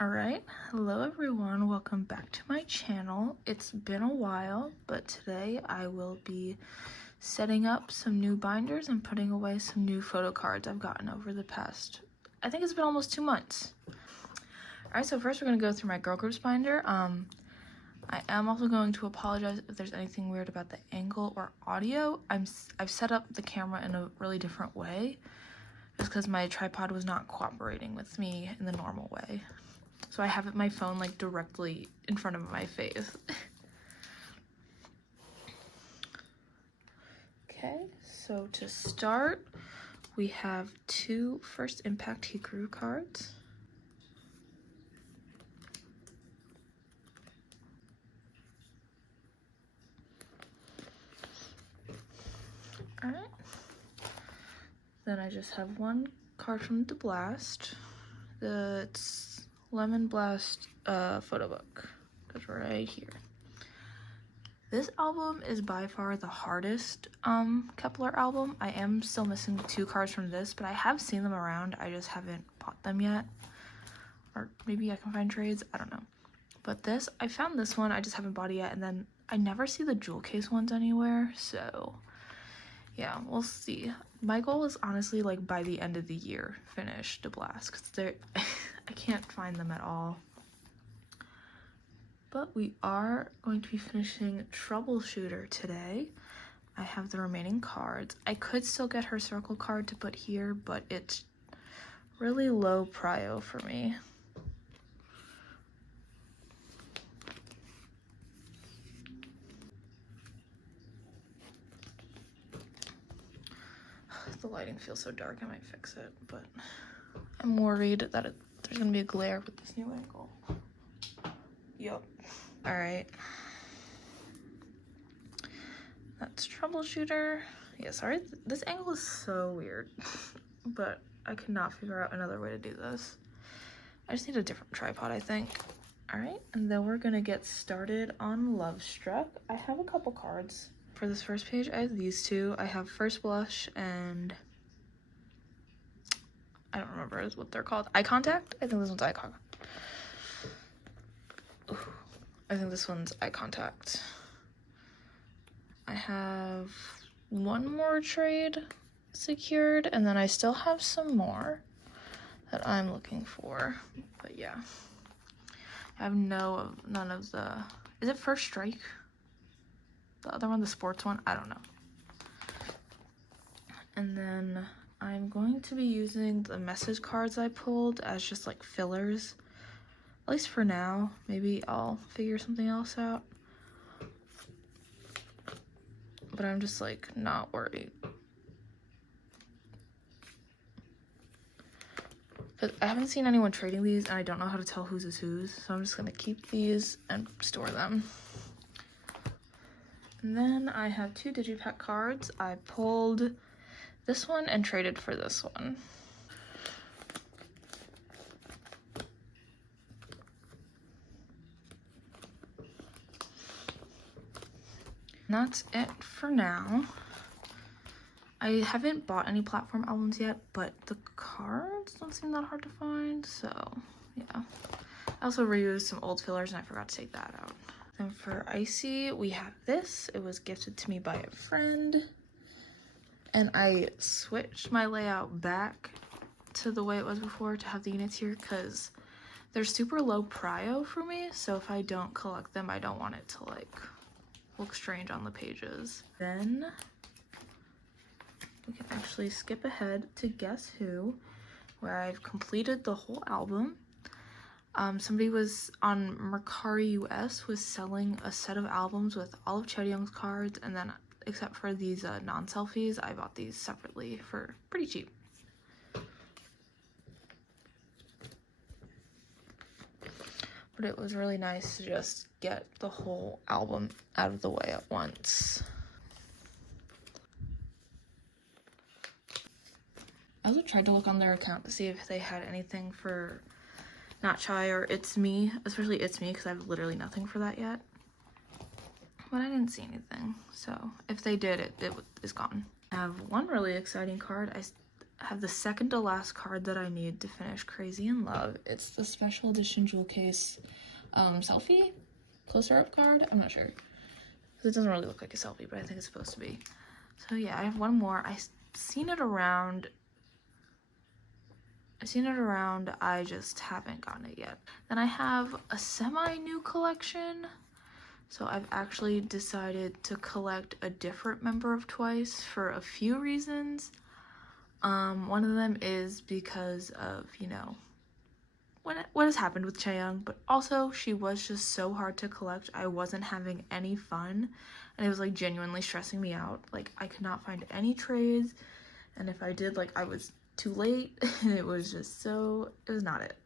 Alright, hello everyone, welcome back to my channel. It's been a while, but today I will be setting up some new binders and putting away some new photo cards I've gotten over the past, I think it's been almost 2 months. Alright, so first we're going to go through my girl groups binder. I am also going to apologize if there's anything weird about the angle or audio. I've set up the camera in a really different way, just because my tripod was not cooperating with me in the normal way. So I have my phone like directly in front of my face. Okay, so to start, we have 2 First Impact Hikaru cards. Alright. Then I just have 1 card from the Blast. It's Lemon Blast photo book. That's right here. This album is by far the hardest kep1er album. I am still missing 2 cards from this, but I have seen them around. I just haven't bought them yet. Or maybe I can find trades, I don't know. But this, I found this one, I just haven't bought it yet, and then I never see the jewel case ones anywhere, so yeah, we'll see. My goal is honestly like by the end of the year finish the Blast, because they're I can't find them at all. But we are going to be finishing Troubleshooter today. I have the remaining cards. I could still get her circle card to put here, but it's really low prio for me. The lighting feels so dark, I might fix it, but I'm worried that there's gonna be a glare with this new angle. Yup. Alright. That's Troubleshooter. Yeah, sorry, this angle is so weird, but I could not figure out another way to do this. I just need a different tripod, I think. Alright, and then we're gonna get started on Love Struck. I have a couple cards. For this first page, I have these 2. I have First Blush and I don't remember what they're called. Eye Contact? I think this one's Eye Contact. Ooh, I think this one's Eye Contact. I have 1 more trade secured, and then I still have some more that I'm looking for. But yeah, I have none of the, is it First Strike? The other one, the sports one? I don't know. And then I'm going to be using the message cards I pulled as just like fillers, at least for now. Maybe I'll figure something else out, but I'm just like not worried, because I haven't seen anyone trading these and I don't know how to tell whose is whose, so I'm just gonna keep these and store them. And then I have 2 digipack cards. I pulled this one and traded for this one. And that's it for now. I haven't bought any platform albums yet, but the cards don't seem that hard to find, so yeah. I also reused some old fillers and I forgot to take that out. And for Icy, we have this. It was gifted to me by a friend. And I switched my layout back to the way it was before to have the units here, because they're super low prio for me. So if I don't collect them, I don't want it to like look strange on the pages. Then we can actually skip ahead to Guess Who, where I've completed the whole album. Somebody was on Mercari US was selling a set of albums with all of chaeryeong's cards, and then except for these non-selfies, I bought these separately for pretty cheap. But it was really nice to just get the whole album out of the way at once. I also tried to look on their account to see if they had anything for Not Shy or It's Me, especially It's Me, because I have literally nothing for that yet. But I didn't see anything, so if they did, it is gone. I have 1 really exciting card. have the second to last card that I need to finish Crazy in Love. It's the special edition jewel case selfie closer up card. I'm not sure. It doesn't really look like a selfie, but I think it's supposed to be. So yeah, I have one more. I've seen it around. I just haven't gotten it yet. Then I have a semi-new collection. So I've actually decided to collect a different member of Twice for a few reasons. One of them is because of, you know, what has happened with Chaeryeong, but also she was just so hard to collect. I wasn't having any fun, and it was like genuinely stressing me out. Like, I could not find any trades, and if I did, like, I was too late, and it was just so, it was not it.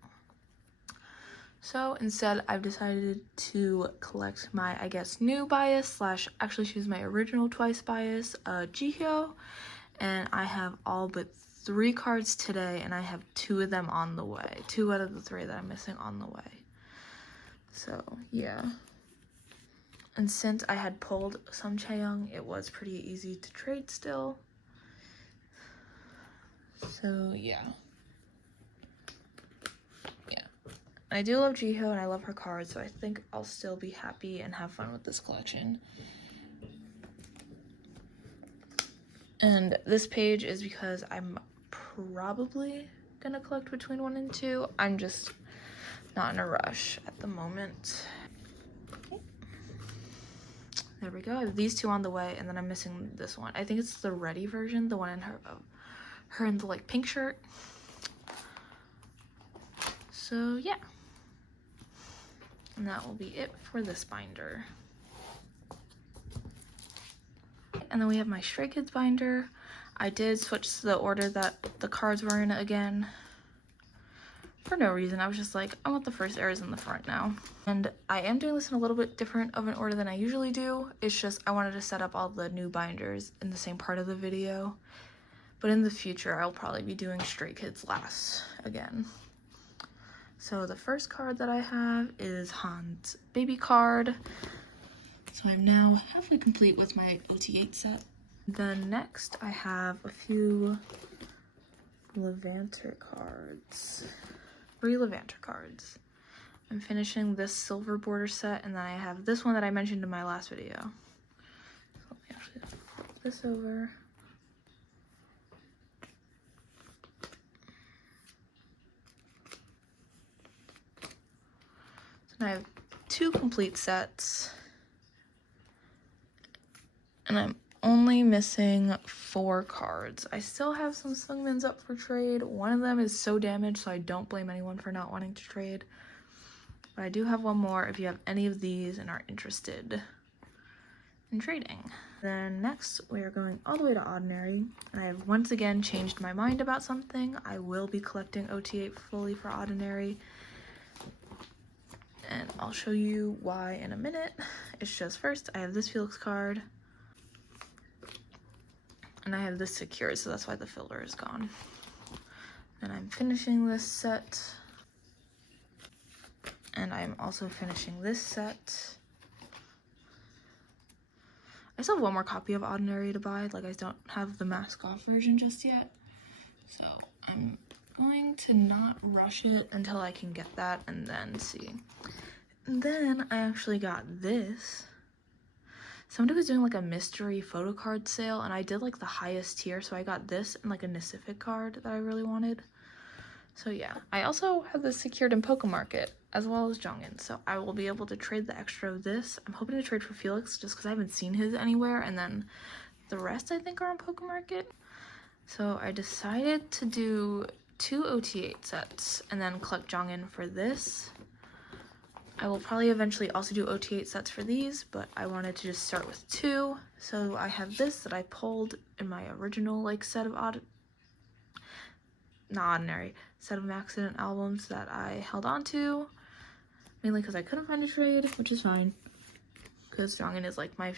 So instead, I've decided to collect my, I guess, new bias slash, actually she's my original Twice bias, Jihyo, and I have all but 3 cards today, and I have 2 of them on the way. 2 out of the 3 that I'm missing on the way. So yeah. And since I had pulled some Chaeryeong, it was pretty easy to trade still. So yeah. I do love Jihyo and I love her cards, so I think I'll still be happy and have fun with this collection. And this page is because I'm probably gonna collect between 1 and 2. I'm just not in a rush at the moment. Okay. There we go. I have these 2 on the way, and then I'm missing this one. I think it's the Ready version, the one in her in the like pink shirt. So yeah. And that will be it for this binder. And then we have my Stray Kids binder. I did switch to the order that the cards were in again. For no reason. I was just like, I want the first errors in the front now. And I am doing this in a little bit different of an order than I usually do. It's just I wanted to set up all the new binders in the same part of the video. But in the future, I'll probably be doing Stray Kids last again. So the first card that I have is Han's baby card. So I'm now halfway complete with my OT8 set. Then next I have a few Levanter cards. 3 Levanter cards. I'm finishing this silver border set, and then I have this one that I mentioned in my last video. So let me actually flip this over. I have 2 complete sets, and I'm only missing 4 cards. I still have some Sungmins up for trade. One of them is so damaged, so I don't blame anyone for not wanting to trade. But I do have one more if you have any of these and are interested in trading. Then next, we are going all the way to Ordinary, and I have once again changed my mind about something. I will be collecting OT8 fully for Ordinary. And I'll show you why in a minute. It's just first, I have this Felix card. And I have this secured, so that's why the filler is gone. And I'm finishing this set. And I'm also finishing this set. I still have one more copy of Ordinary to buy. Like, I don't have the mask off version just yet. So I'm going to not rush it until I can get that and then see. And then I actually got this. Somebody was doing like a mystery photo card sale, and I did like the highest tier, so I got this and like a Pacific card that I really wanted. So yeah, I also have this secured in Pokemarket as well as Jongin, so I will be able to trade the extra of this. I'm hoping to trade for Felix just because I haven't seen his anywhere, and then the rest I think are on Pokemarket. So I decided to do 2 OT8 sets and then collect Jongin for this. I will probably eventually also do OT8 sets for these, but I wanted to just start with 2. So I have this that I pulled in my original like set of set of accident albums that I held on to, mainly because I couldn't find a trade, which is fine, because Jongin is like my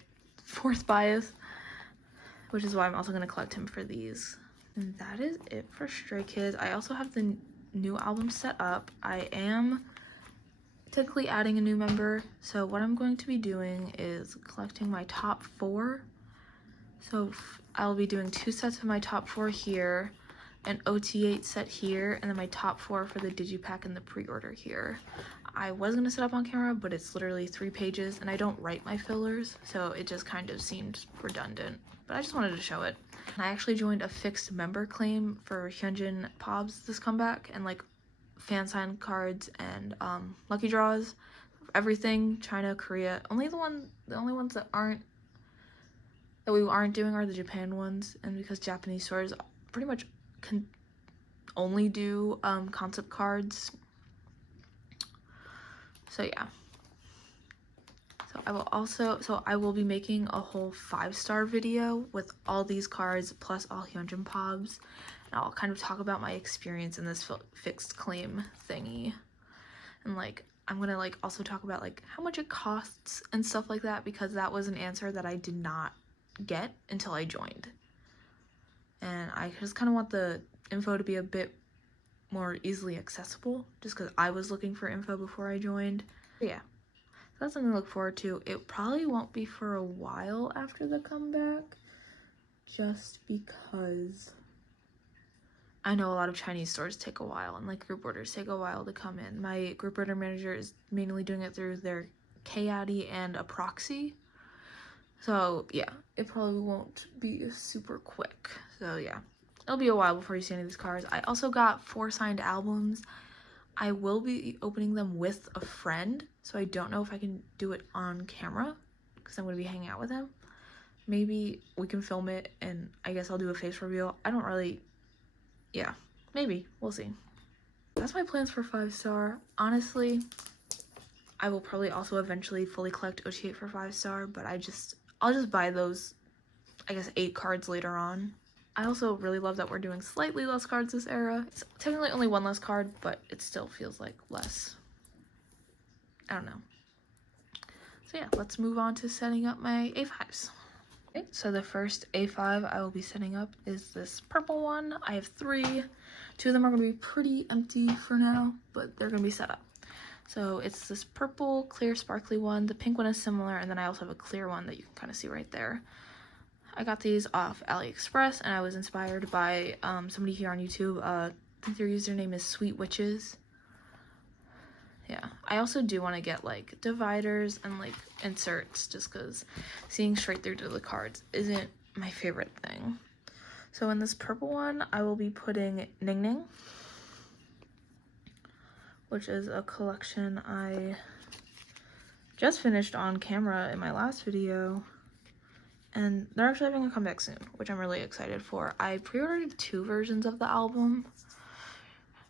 4th bias, which is why I'm also going to collect him for these. And that is it for Stray Kids. I also have the new album set up. I am technically adding a new member, so what I'm going to be doing is collecting my top 4. So I'll be doing 2 sets of my top 4 here, an OT8 set here, and then my top 4 for the digipack and the pre-order here. I was gonna set up on camera, but it's literally 3 pages, and I don't write my fillers, so it just kind of seemed redundant. But I just wanted to show it. I actually joined a fixed member claim for Hyunjin pobs this comeback, and like fan sign cards and lucky draws, everything. China, Korea. The only ones that we aren't doing are the Japan ones, and because Japanese stores pretty much can only do concept cards. So yeah. So I will be making a whole 5-star video with all these cards plus all Hyunjin pobs, and I'll kind of talk about my experience in this fixed claim thingy, and like I'm gonna like also talk about like how much it costs and stuff like that, because that was an answer that I did not get until I joined, and I just kind of want the info to be a bit more easily accessible just because I was looking for info before I joined. But yeah. That's something to look forward to. It probably won't be for a while after the comeback, just because I know a lot of Chinese stores take a while, and like group orders take a while to come in. My group order manager is mainly doing it through their chaeryeong and a proxy. So yeah, it probably won't be super quick. So yeah, it'll be a while before you see any of these cards. I also got 4 signed albums. I will be opening them with a friend, so I don't know if I can do it on camera because I'm going to be hanging out with him. Maybe we can film it and I guess I'll do a face reveal. I don't really, yeah, maybe. We'll see. That's my plans for 5-star. Honestly, I will probably also eventually fully collect OT8 for 5-star, but I'll just buy those, I guess, 8 cards later on. I also really love that we're doing slightly less cards this era. It's technically only 1 less card, but it still feels like less. I don't know. So yeah, let's move on to setting up my A5s. Okay, so the first A5 I will be setting up is this purple one. I have 3. 2 of them are going to be pretty empty for now, but they're going to be set up. So it's this purple, clear, sparkly one. The pink one is similar, and then I also have a clear one that you can kind of see right there. I got these off AliExpress, and I was inspired by somebody here on YouTube. I think their username is Sweet Witches. Yeah, I also do want to get like dividers and like inserts, just because seeing straight through to the cards isn't my favorite thing. So in this purple one, I will be putting Ningning, which is a collection I just finished on camera in my last video. And they're actually having a comeback soon, which I'm really excited for. I pre-ordered 2 versions of the album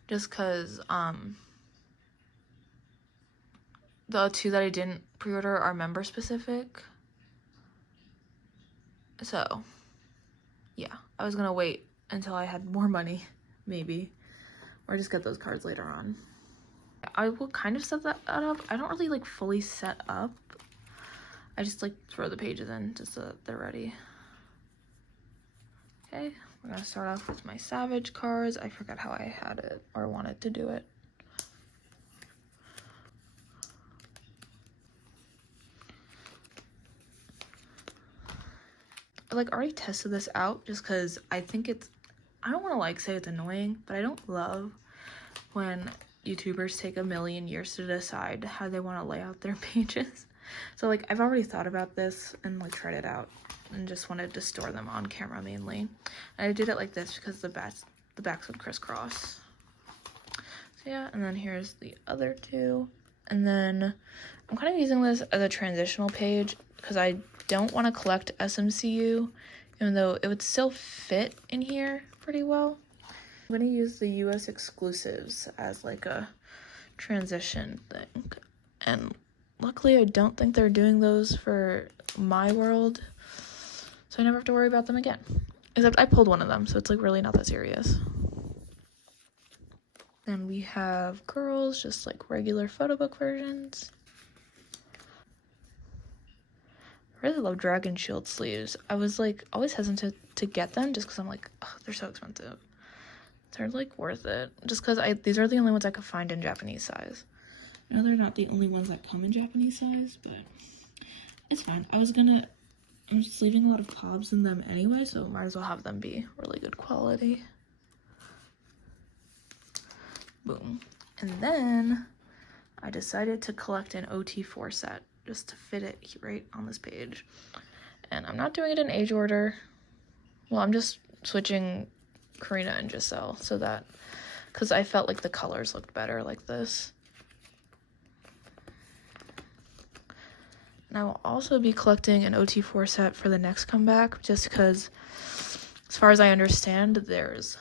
just because the 2 that I didn't pre-order are member specific. So yeah, I was gonna wait until I had more money, maybe, or just get those cards later on. I will kind of set that up. I don't really like fully set up. I just like throw the pages in just so that they're ready. Okay, we're gonna start off with my Savage cards. I forgot how I had it or wanted to do it. I like already tested this out just because I think I don't want to like say it's annoying, but I don't love when YouTubers take a million years to decide how they want to lay out their pages. So like I've already thought about this and like tried it out and just wanted to store them on camera mainly. And I did it like this because the backs would crisscross. So yeah, and then here's the other 2. And then I'm kind of using this as a transitional page because I don't want to collect SMCU, even though it would still fit in here pretty well. I'm going to use the US exclusives as like a transition thing. And luckily, I don't think they're doing those for my world, so I never have to worry about them again. Except I pulled one of them, so it's like really not that serious. Then we have girls, just like regular photo book versions. I really love Dragon Shield sleeves. I was like always hesitant to get them just because I'm like, oh, they're so expensive. They're like worth it just because these are the only ones I could find in Japanese size. I know they're not the only ones that come in Japanese size, but it's fine. I'm just leaving a lot of pobs in them anyway, so might as well have them be really good quality. Boom. And then I decided to collect an OT4 set just to fit it right on this page. And I'm not doing it in age order. Well, I'm just switching Karina and Giselle so that, because I felt like the colors looked better like this. And I will also be collecting an OT4 set for the next comeback, just because, as far as I understand, there's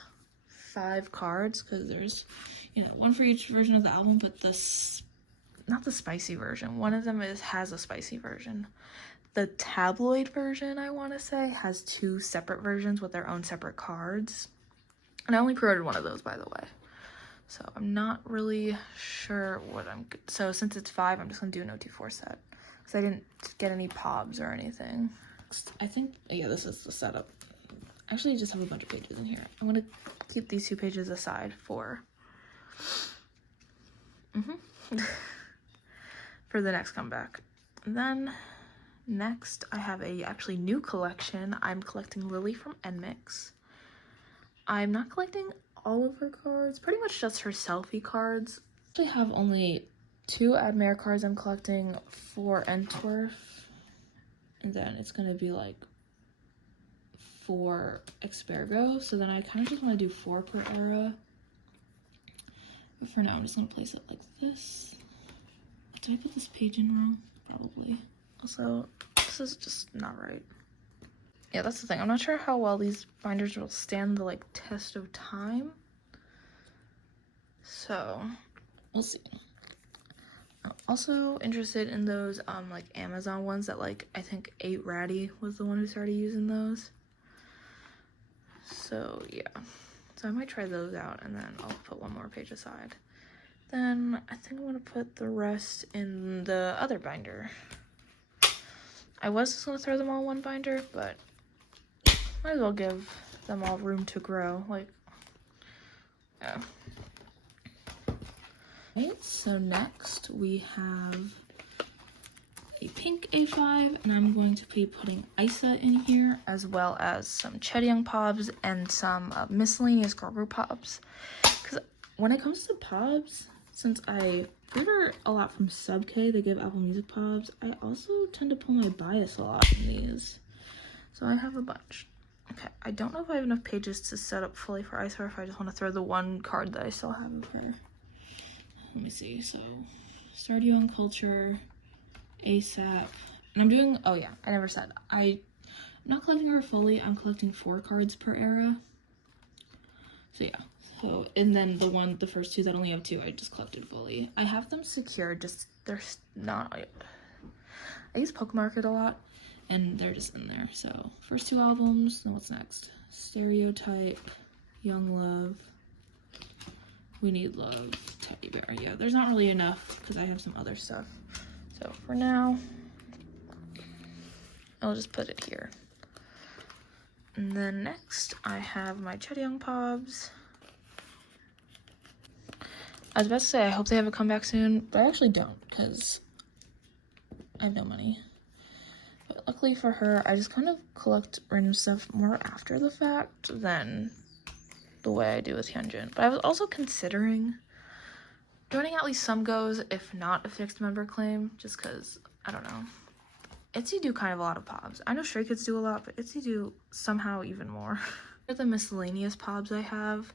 5 cards, because there's, you know, one for each version of the album, but not the spicy version. One of them has a spicy version. The tabloid version, I want to say, has 2 separate versions with their own separate cards. And I only pre-ordered one of those, by the way. So I'm not really sure what so since it's 5, I'm just going to do an OT4 set. Because I didn't get any pobs or anything. I think, yeah, this is the setup. Actually, I just have a bunch of pages in here. I'm going to keep these 2 pages aside for... for the next comeback. And then next I have a actually new collection. I'm collecting Lily from nmixx. I'm not collecting all of her cards, pretty much just her selfie cards. I actually have only 2 Admire cards I'm collecting for Entwerf, and then it's gonna be like 4 Expergo, so then I kind of just want to do 4 per era. But for now I'm just gonna place it like this. Did I put this page in wrong? Probably. Also, this is just not right. Yeah, that's the thing. I'm not sure how well these binders will stand the like test of time. So, we'll see. I'm also interested in those like Amazon ones that like I think 8 Ratty was the one who started using those. So yeah. So I might try those out and then I'll put 1 more page aside. Then I think I'm gonna put the rest in the other binder. I was just gonna throw them all in 1 binder, but might as well give them all room to grow. Like, yeah. Right, so next we have a pink A5, and I'm going to be putting aespa in here, as well as some chaeryeong pobs and some miscellaneous Hikaru pobs. Because when it comes to pobs, since I order a lot from Sub K, they give Apple Music pobs, I also tend to pull my bias a lot in these. So I have a bunch. Okay, I don't know if I have enough pages to set up fully for aespa, or if I just want to throw the 1 card that I still have of her. Let me see, so chaeryeong culture, ASAP, and I'm doing, oh yeah, I never said, I'm not collecting her fully, I'm collecting 4 cards per era. So yeah, so, and then the first 2 that only have 2, I just collected fully. I have them secured, just, they're not, I use Pokemarket a lot, and they're just in there. So, first 2 albums, then what's next? Stereotype, Young Love, We Need Love, Teddy Bear. Yeah, there's not really enough, because I have some other stuff. So, for now, I'll just put it here. And then next, I have my chaeryeong pobs. I was about to say, I hope they have a comeback soon, but I actually don't, because I have no money. But luckily for her, I just kind of collect random stuff more after the fact than the way I do with Hyunjin. But I was also considering joining at least some goes, if not a fixed member claim, just because, I don't know. Itzy do kind of a lot of pobs. I know Stray Kids do a lot, but Itzy do somehow even more. The miscellaneous pobs I have.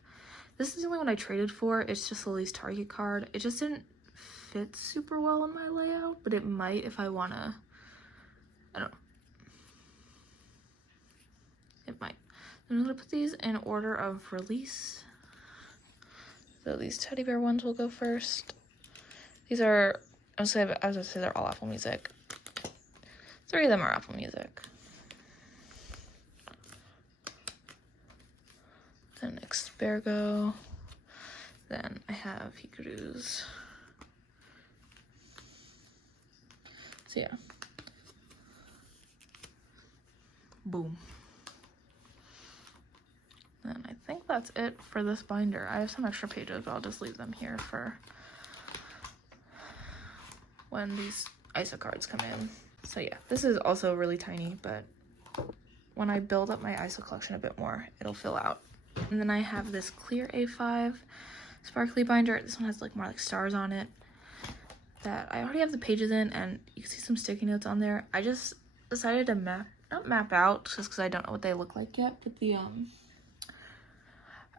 This is the only one I traded for. It's just Lily's Target card. It just didn't fit super well in my layout, but it might if I wanna, I don't know. It might. I'm gonna put these in order of release. So these teddy bear ones will go first. These are, I was gonna say they're all Apple Music. 3 of them are Apple Music. Then Expergo. Then I have Hikaru's. So yeah. Boom. And I think that's it for this binder. I have some extra pages, but I'll just leave them here for when these aespa cards come in. So yeah, this is also really tiny, but when I build up my aespa collection a bit more, it'll fill out. And then I have this clear A5. sparkly binder. This one has like more like stars on it that I already have the pages in, and you can see some sticky notes on there. I just decided to not map out just because I don't know what they look like yet, but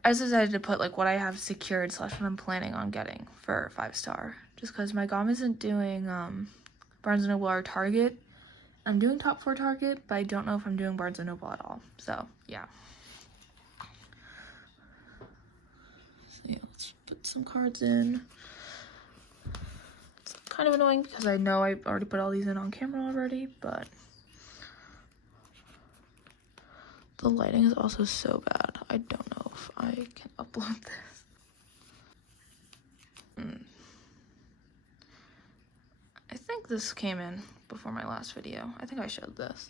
I just decided to put like what I have secured / what I'm planning on getting for 5-star, just because my GOM isn't doing Barnes & Noble or Target. I'm doing top 4 Target, but I don't know if I'm doing Barnes & Noble at all. So yeah. So yeah, let's put some cards in. It's kind of annoying because I know I already put all these in on camera already, but the lighting is also so bad. I don't know if I can upload this. I think this came in before my last video. I think I showed this.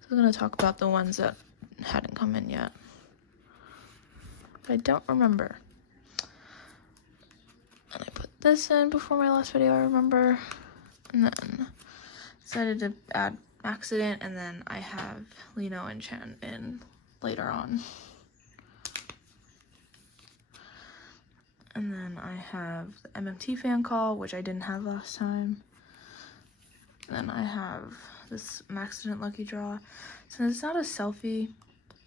So I'm going to talk about the ones that hadn't come in yet. I don't remember. And I put this in before my last video, I remember. And then decided to add Accident, and then I have Lino and Chan in later on. And then I have the MMT fan call, which I didn't have last time. And then I have this Accident lucky draw. Since it's not a selfie,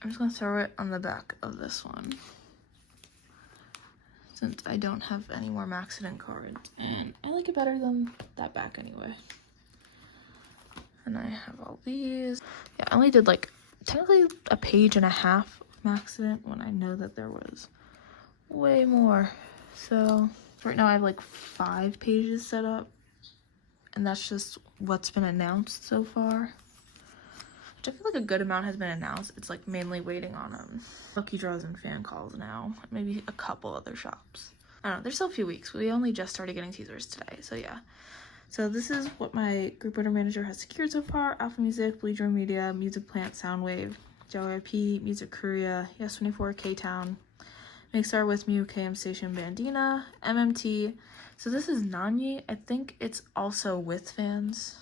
I'm just gonna throw it on the back of this one, since I don't have any more Accident cards, and I like it better than that back anyway. And I have all these. Yeah, I only did like technically a page and a half of Accident when I know that there was way more. So right now I have like 5 pages set up, and that's just what's been announced so far. Which I feel like a good amount has been announced. It's like mainly waiting on lucky draws and fan calls now. Maybe a couple other shops. I don't know, there's still a few weeks. We only just started getting teasers today, so yeah. So this is what my group winner manager has secured so far. Alpha Music, Blue Drum Media, Music Plant, Soundwave, JYP, Music Korea, Yes24, K-Town, Mixar with Mew, KM Station, Bandina, MMT. So this is Nanyi. I think it's also with fans,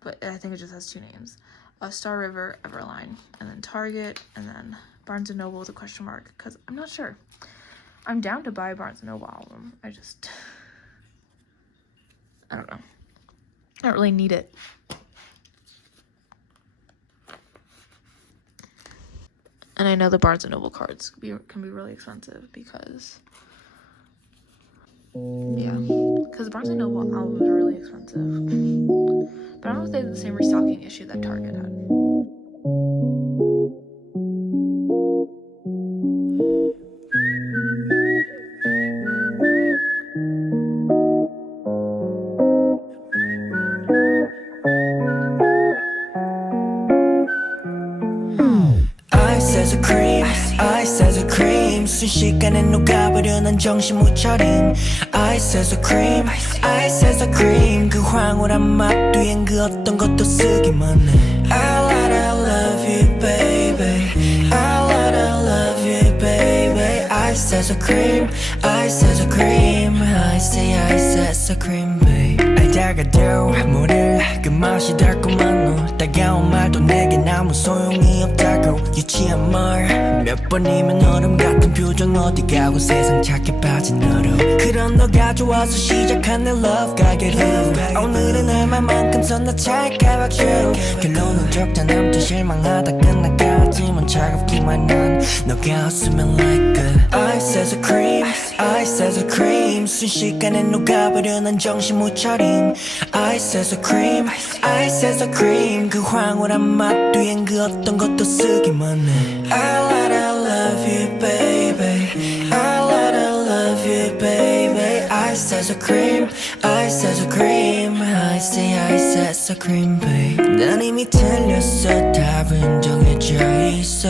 but I think it just has 2 names. Star River, Everline, and then Target, and then Barnes & Noble with a question mark, because I'm not sure. I'm down to buy a Barnes & Noble album. I don't know. I don't really need it. And I know the Barnes & Noble cards can be really expensive because, yeah, because the Barnes & Noble albums are really expensive. But I don't know if they have the same restocking issue that Target had. Ice as a cream 순식간에 녹아버려 난 정신 못 차림 Ice as a cream Ice as a cream 그 황홀한 맛 뒤엔 그 어떤 것도 쓰기만 해 I love you baby I love you baby Ice as a cream Ice as a cream Ice as a cream baby 알다가도 모를 그 맛이 달콤한 너 따가운 말도 내겐 아무 소용이 없다고 유치한 말 몇 번이면 얼음 같은 표정 어디 가고 세상 착해 빠진 너로 그런 너가 좋아서 시작한 내 love 가게로 오늘은 얼마만큼 선 나 찰까 박수 결론은 적다 남자 실망하다 끝나가지만 차갑기만 한 너가 없으면 like a Ice as a cream Ice as a cream 순식간에 녹아버려 난 정신 못 차림 Ice as a cream Ice as a cream 그 황홀한 맛 뒤엔 그 어떤 것도 쓰기만 해 I love you baby I love you baby Ice as a cream Ice as a cream Ice as a cream baby 난 이미 틀렸어 답은 정해져 있어